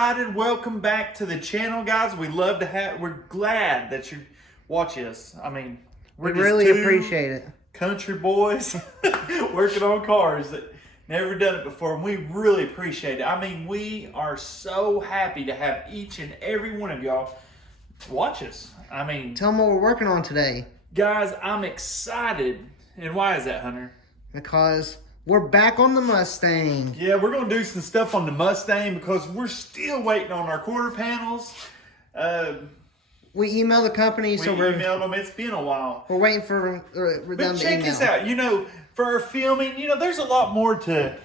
excited. Welcome back to the channel, guys. We're glad that you watch us. I mean, we really appreciate it. Country boys working on cars that never done it before, and we really appreciate it. I mean, we are so happy to have each and every one of y'all watch us. I mean, tell them what we're working on today. Guys, I'm excited. And why is that, Hunter? Because we're back on the Mustang. Yeah, we're going to do some stuff on the Mustang because we're still waiting on our quarter panels. We emailed the company, we emailed them. It's been a while. We're waiting for them to check this out. You know, for our filming, you know, there's a lot more to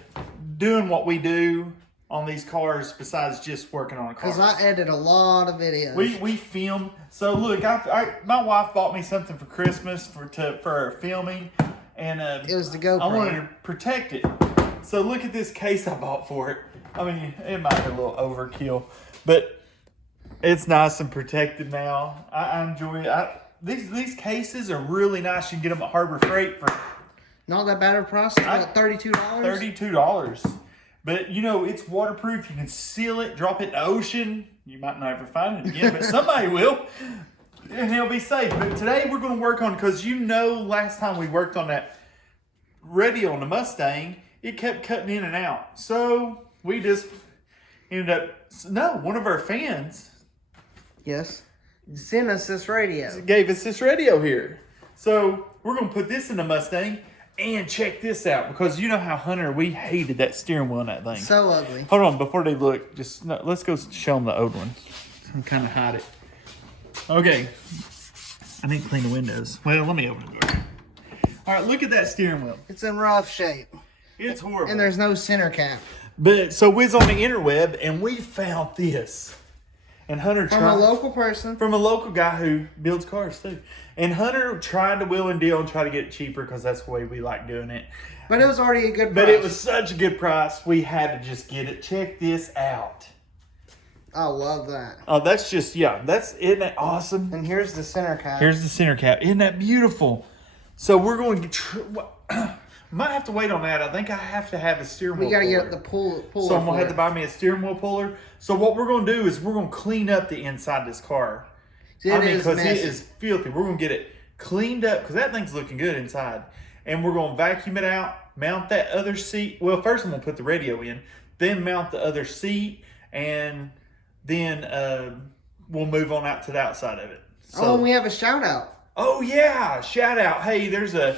doing what we do on these cars besides just working on a car. Because I edit a lot of videos. We film. So look, my wife bought me something for Christmas for our filming, and it was the GoPro. I wanted to protect it. So look at this case I bought for it. I mean, it might be a little overkill, but it's nice and protected now. I enjoy it. These cases are really nice. You can get them at Harbor Freight for not that bad of a price. About $32. $32. But, you know, it's waterproof. You can seal it, drop it in the ocean. You might never find it again, but somebody will. And it'll be safe. But today we're going to work on, because you know last time we worked on that radio on the Mustang, it kept cutting in and out. So we just ended up, one of our fans. Yes. Sent us this radio. Gave us this radio here. So we're going to put this in the Mustang. And check this out, because you know how, Hunter, we hated that steering wheel on that thing. So ugly. Hold on, before they look, let's go show them the old one. I'm kind of hide it. Okay. I need to clean the windows. Well, let me open the door. All right, look at that steering wheel. It's in rough shape. It's horrible. And there's no center cap. But so we was on the interweb, and we found this. And Hunter from a local person. From a local guy who builds cars too. And Hunter tried to wheel and deal and try to get it cheaper because that's the way we like doing it. But it was already a good price. But it was such a good price, we had to just get it. Check this out. I love that. Oh, that's just, isn't that awesome? And here's the center cap. Here's the center cap. Isn't that beautiful? So we're going to might have to wait on that. I think I have to have a steering wheel puller. We got to get the puller. So I'm going to have to buy me a steering wheel puller. So what we're going to do is we're going to clean up the inside of this car. Because it is filthy. We're going to get it cleaned up because that thing's looking good inside. And we're going to vacuum it out, mount that other seat. Well, first I'm going to put the radio in, then mount the other seat, and then we'll move on out to the outside of it. So, and we have a shout out. Oh yeah, shout out. Hey, there's a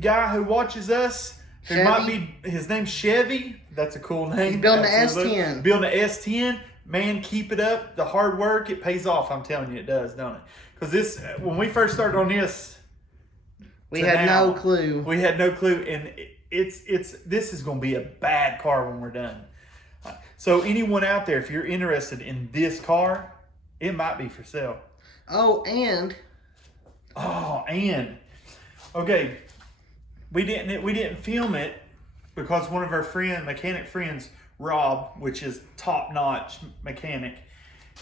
guy who watches us. Who might be, his name's Chevy. That's a cool name. He's building the S10. Building the S10. Man, keep it up. The hard work, it pays off. I'm telling you, it does, don't it? Because this, when we first started on this, we had no clue. We had no clue, and this is going to be a bad car when we're done. So anyone out there, if you're interested in this car, it might be for sale. Okay, we didn't film it because one of our mechanic friends, Rob, which is top-notch mechanic,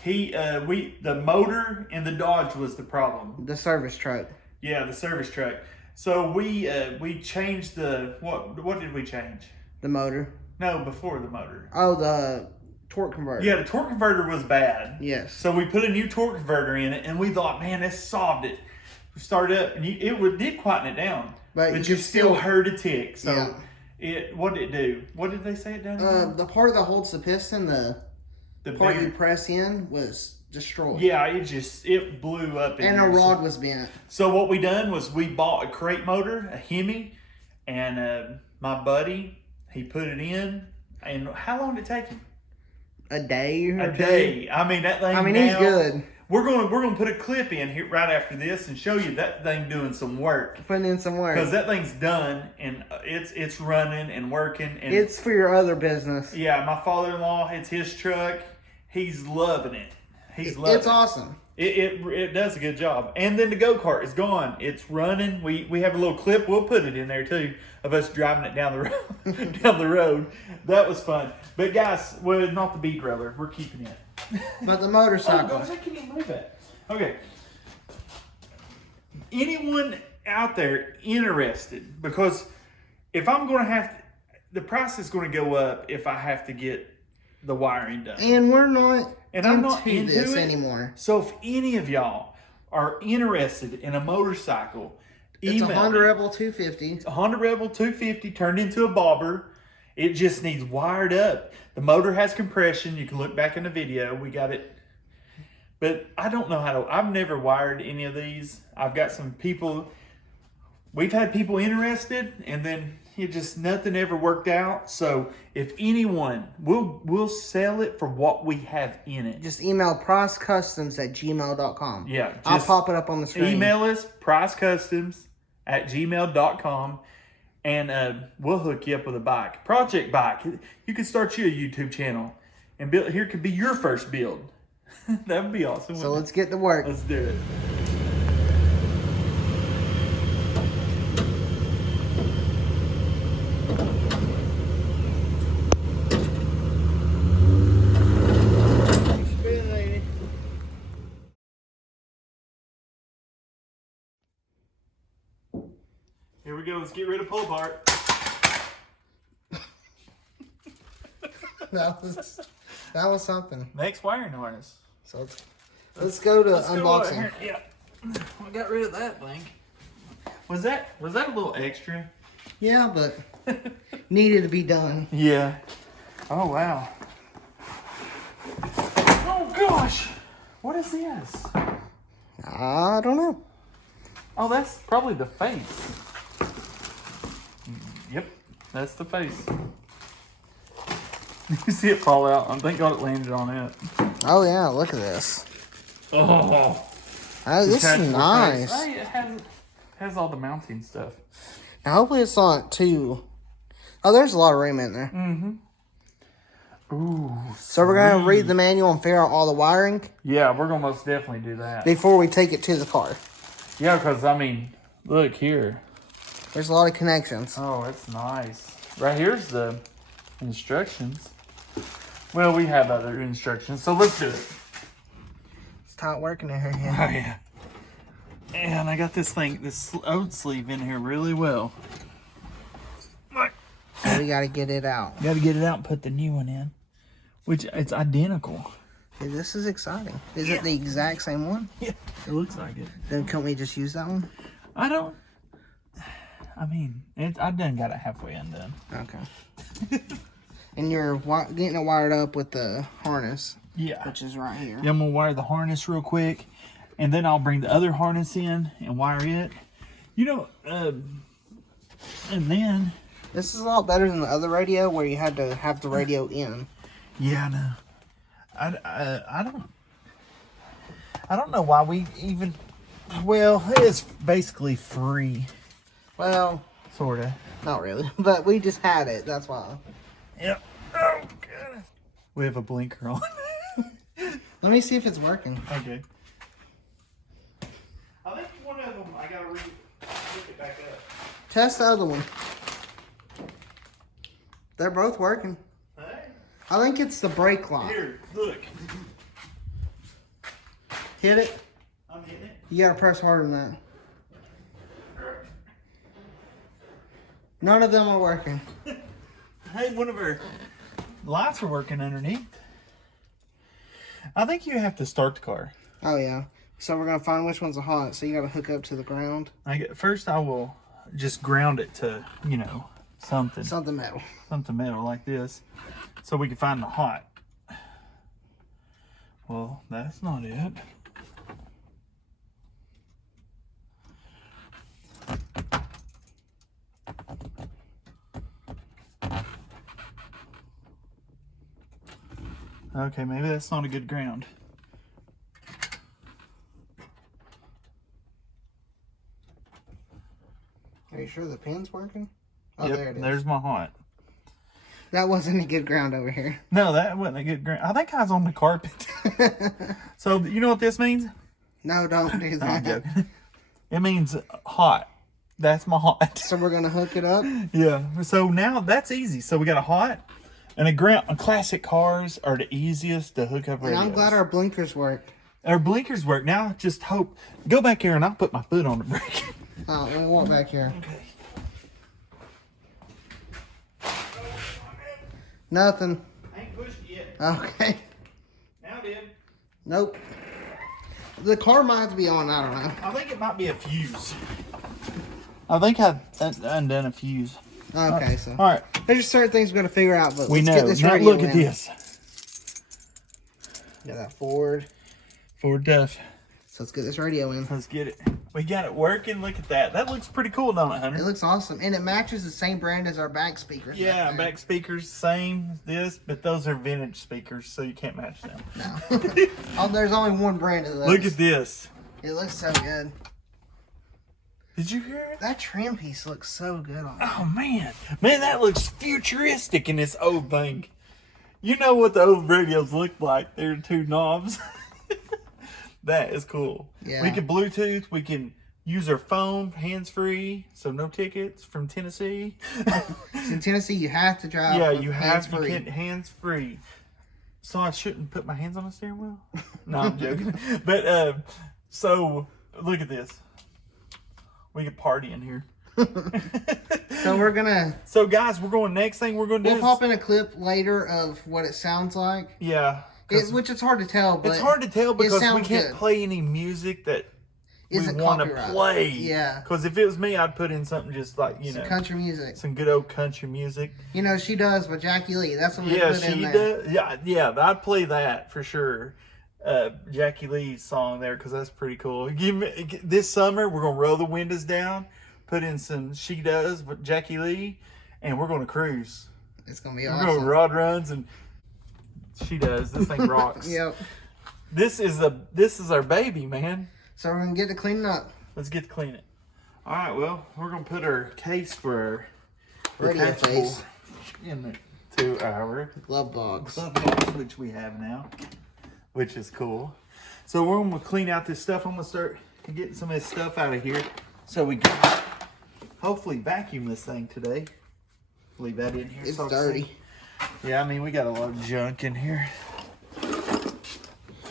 the motor in the Dodge was the problem. The service truck. Yeah, the service truck. So we changed what did we change? The motor. No, before the motor. Oh, the torque converter. Yeah, the torque converter was bad. Yes. So we put a new torque converter in it, and we thought, man, this solved it. We started up, and it did quieten it down, but you still heard a tick. So. Yeah. What did it do? What did they say it done? The part that holds the piston, the part you press in, was destroyed. Yeah, it blew up. And a rod was bent. So what we done was we bought a crate motor, a Hemi, and my buddy, he put it in. And how long did it take him? A day or two. A day. I mean, that thing. He's good. We're gonna put a clip in here right after this and show you that thing doing some work. Putting in some work. Because that thing's done and it's running and working. And it's for your other business. Yeah, my father-in-law, it's his truck. He's loving it. He's loving it. It's awesome. It does a good job. And then the go-kart is gone. It's running. We have a little clip. We'll put it in there too of us driving it down the road. Down the road. That was fun. But guys, well, not the bead roller. We're keeping it. But the motorcycle. Oh gosh, I can't even move that. Okay. Anyone out there interested? Because if I'm going to have to, the price is going to go up if I have to get the wiring done. And we're not I'm not into this it anymore. So if any of y'all are interested in a motorcycle, it's a Honda me. Rebel 250. It's a Honda Rebel 250 turned into a bobber. It just needs wired up. The motor has compression. You can look back in the video. We got it. But I don't know how to. I've never wired any of these. I've got some people. We've had people interested, and then it just nothing ever worked out. So if anyone, we'll sell it for what we have in it. Just email pricecustoms@gmail.com. Yeah, I'll pop it up on the screen. Email us pricecustoms@gmail.com, and we'll hook you up with a bike, project bike. You can start you a YouTube channel, and build. Here could be your first build. That would be awesome. So let's get to work. Let's do it. Here we go. Let's get rid of pull apart. That was something. Next wiring harness. So let's go to unboxing. Yeah, I got rid of that thing. Was that a little extra? Yeah, but needed to be done. Yeah. Oh wow. Oh gosh. What is this? I don't know. Oh, that's probably the face. Yep, that's the face. You see it fall out. Thank God it landed on it. Oh yeah, look at this. Oh, This is nice. Hey, it has all the mounting stuff. Now hopefully it's not too. Oh, there's a lot of room in there. Mm-hmm. Ooh. So we're gonna read the manual and figure out all the wiring. Yeah, we're gonna most definitely do that before we take it to the car. Yeah, because I mean, look here. There's a lot of connections. Oh, it's nice. Right here's the instructions. Well, we have other instructions, so let's do it. It's not working in here yet. Oh, yeah. And I got this oat sleeve in here really well. So we got to get it out. Got to get it out and put the new one in. Which, it's identical. Hey, this is exciting. Is it the exact same one? Yeah, it looks like it. Then can't we just use that one? I mean, I done got it halfway undone. Okay. And you're getting it wired up with the harness. Yeah. Which is right here. Yeah, I'm going to wire the harness real quick. And then I'll bring the other harness in and wire it. You know, and then... This is a lot better than the other radio where you had to have the radio in. Yeah, I know. I don't know why we even... Well, it is basically free. Well... Sort of. Not really. But we just had it. That's why. Yep. Oh, God. We have a blinker on. Let me see if it's working. Okay. I think one of them, I got to pick it back up. Test the other one. They're both working. Hey. I think it's the brake lock. Here, look. Hit it. I'm hitting it. You gotta press harder than that. None of them are working. Hey, one of our lights are working underneath. I think you have to start the car. Oh yeah. So we're gonna find which ones are hot. So you gotta hook up to the ground. First I will just ground it to, you know, something. Something metal. Something metal like this. So we can find the hot. Well, that's not it. Okay, maybe that's not a good ground. Are you sure the pin's working? Oh, Yep, there it is. There's my hot. That wasn't a good ground over here. No, that wasn't a good ground. I think I was on the carpet. So, you know what this means? No, don't do No, I'm that. joking. It means hot. That's my hot. So we're gonna hook it up. Yeah. So now that's easy. So we got a hot and a ground. Classic cars are the easiest to hook up. And I'm glad our blinkers work. Our blinkers work. Now just hope. Go back here and I'll put my foot on the brake. Oh, let me walk back here. Okay. Nothing. I ain't pushed yet. Okay. Now, dude. Nope. The car might have to be on. I don't know. I think it might be a fuse. I think I've undone a fuse. Okay, so. All right. There's just certain things we're going to figure out, but we let's know. get this Now radio look at in. this. Got that Ford. Ford Duff. So let's get this radio in. Let's get it. We got it working. Look at that. That looks pretty cool, don't it, Hunter? It looks awesome. And it matches the same brand as our back speakers. Yeah, back speakers, same this, but those are vintage speakers, so you can't match them. No. Oh, there's only one brand of those. Look at this. It looks so good. Did you hear it? That trim piece looks so good on it. Oh, man. Man, that looks futuristic in this old thing. You know what the old radios looked like. They're two knobs. That is cool. Yeah. We can Bluetooth. We can use our phone hands-free, so no tickets from Tennessee. In Tennessee, you have to drive. Yeah, you have hands-free. to get hands-free. So I shouldn't put my hands on the steering wheel? No, I'm joking. But, so, look at this. We can party in here. So we're gonna. So guys, we're going. Next thing we're going to do. We'll pop in a clip later of what it sounds like. Yeah. Which it's hard to tell. But it's hard to tell because we can't good. play any music that Isn't we want to copyrighted. play. Yeah. Because if it was me, I'd put in something just like Some country music. some good old country music. You know, She Does by Jackie Lee. That's what we Yeah, put in she there. does. Yeah, I'd play that for sure. Jackie Lee's song there because that's pretty cool. This summer we're gonna roll the windows down, put in some She Does with Jackie Lee, and we're gonna cruise. It's gonna be We're awesome. gonna rod runs and She Does. This thing rocks. Yep. This is our baby, man. So we're gonna get to cleaning up. Let's get to clean it. All right, well, we're gonna put our case for our Radio attachable case. into our Glove box. glove box, which we have now, which is cool. So we're gonna clean out this stuff. I'm gonna start getting some of this stuff out of here so we can hopefully vacuum this thing today. Leave that in here. It's so dirty. Yeah, I mean, we got a lot of junk in here. And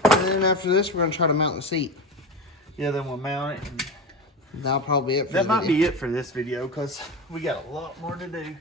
then after this, we're gonna try to mount the seat. Yeah, then we'll mount it. And That'll probably be it for that the might video. be it for this video because we got a lot more to do.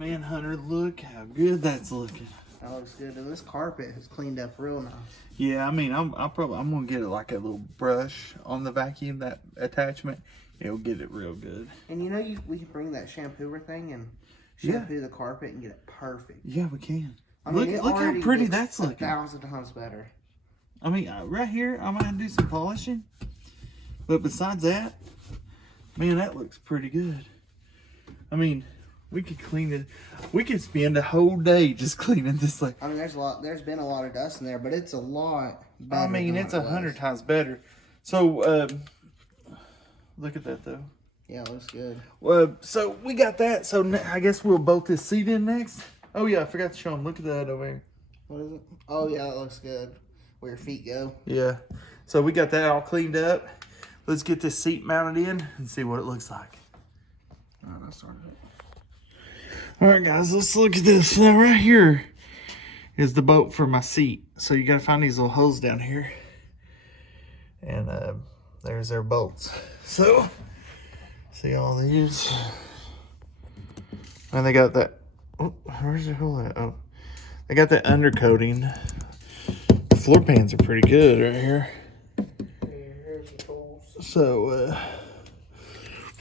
Man, Hunter, look how good that's looking. That looks good. And this carpet is cleaned up real nice. Yeah, I mean, I'm gonna get it like a little brush on the vacuum, that attachment. It'll get it real good. And you know, we can bring that shampooer thing and shampoo the carpet and get it perfect. Yeah, we can. I mean, Look how already pretty looks that's looking. 1,000 times better. I mean, right here, I'm gonna do some polishing. But besides that, man, that looks pretty good. I mean, we could clean it. We could spend a whole day just cleaning this thing. I mean, there's been a lot of dust in there, but it's a lot better. I mean, than it's what it 100 was. times better. So, look at that though. Yeah, it looks good. Well, so we got that. So I guess we'll bolt this seat in next. Oh yeah, I forgot to show them. Look at that over here. What is it? Oh yeah, that looks good. Where your feet go. Yeah. So we got that all cleaned up. Let's get this seat mounted in and see what it looks like. All right, I started it. All right, guys, let's look at this. Now, right here is the bolt for my seat. So you got to find these little holes down here. And there's their bolts. So, see all these? And they got that. Oh, where's the hole at? Oh, they got that undercoating. The floor pans are pretty good right here. So,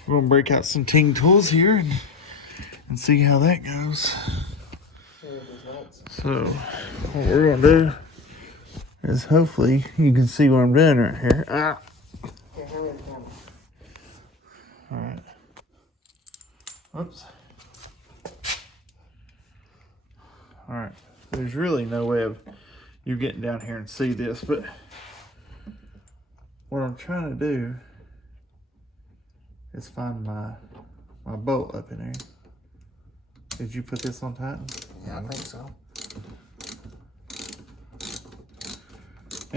we're going to break out some ting tools here and see how that goes. So, what we're going to do is hopefully you can see what I'm doing right here. Ah. Alright. Oops. Alright. There's really no way of you getting down here and see this, but what I'm trying to do is find my bolt up in there. Did you put this on tight? Yeah, I think so.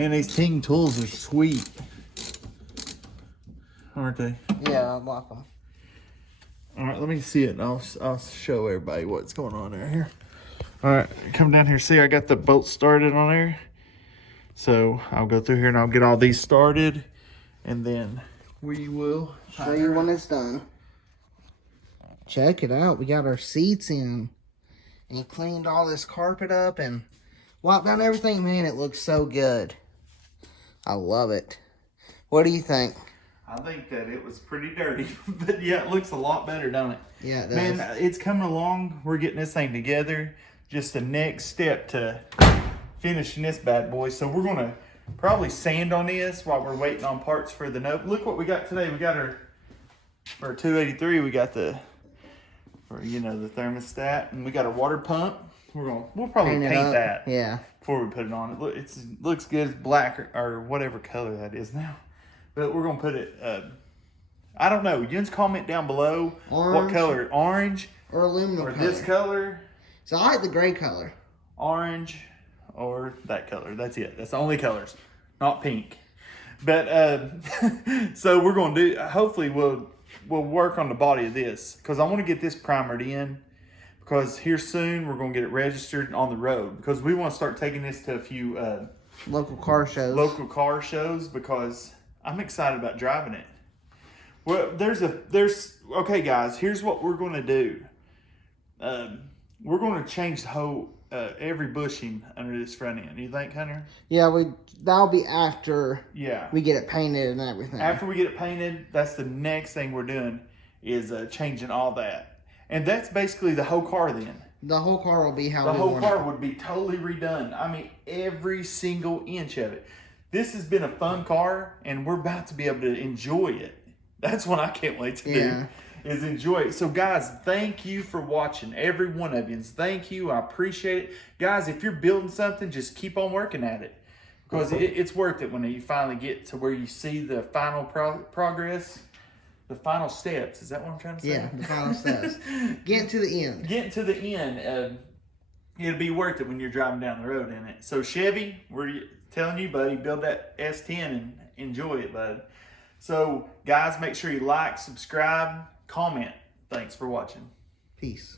And these King tools are sweet, aren't they? Yeah, I like them. All right, let me see it, and I'll show everybody what's going on there here. All right, come down here. See, I got the bolt started on there. So I'll go through here and I'll get all these started, and then we will show you when it's done. Check it out. We got our seats in, and he cleaned all this carpet up and wiped down everything. Man, it looks so good. I love it. What do you think? I think that it was pretty dirty, but yeah, it looks a lot better, don't it? Yeah, it does. Man, it's coming along. We're getting this thing together. Just the next step to finishing this bad boy. So we're gonna probably sand on this while we're waiting on parts for the note. Look what we got today. We got our 283. We got the thermostat, and we got a water pump. We'll probably paint that. Yeah. Before we put it on. It looks good. It's black or whatever color that is now. But we're gonna put it. I don't know. You just comment down below what color, orange or aluminum or color. This color. So I like the gray color. Orange or that color. That's it. That's the only colors, not pink. But so we're gonna do. Hopefully we'll work on the body of this, because I want to get this primered in, because here soon we're gonna get it registered on the road, because we want to start taking this to a few local car shows. Because I'm excited about driving it. Well, okay, guys. Here's what we're gonna do. We're gonna change the whole every bushing under this front end. You think, Hunter? Yeah, that'll be after. Yeah. We get it painted and everything. After we get it painted, that's the next thing we're doing, is changing all that, and that's basically the whole car. Then the whole car will be how the whole car would be totally redone. I mean, every single inch of it. This has been a fun car, and we're about to be able to enjoy it. That's what I can't wait to do, is enjoy it. So, guys, thank you for watching. Every one of you. Thank you. I appreciate it. Guys, if you're building something, just keep on working at it, because it's worth it when you finally get to where you see the final progress, the final steps. Is that what I'm trying to say? Yeah, the final steps. Getting to the end. Getting to the end. It'll be worth it when you're driving down the road in it. So, Chevy, we're telling you, buddy, build that S10 and enjoy it, bud. So, guys, make sure you like, subscribe, comment. Thanks for watching. Peace.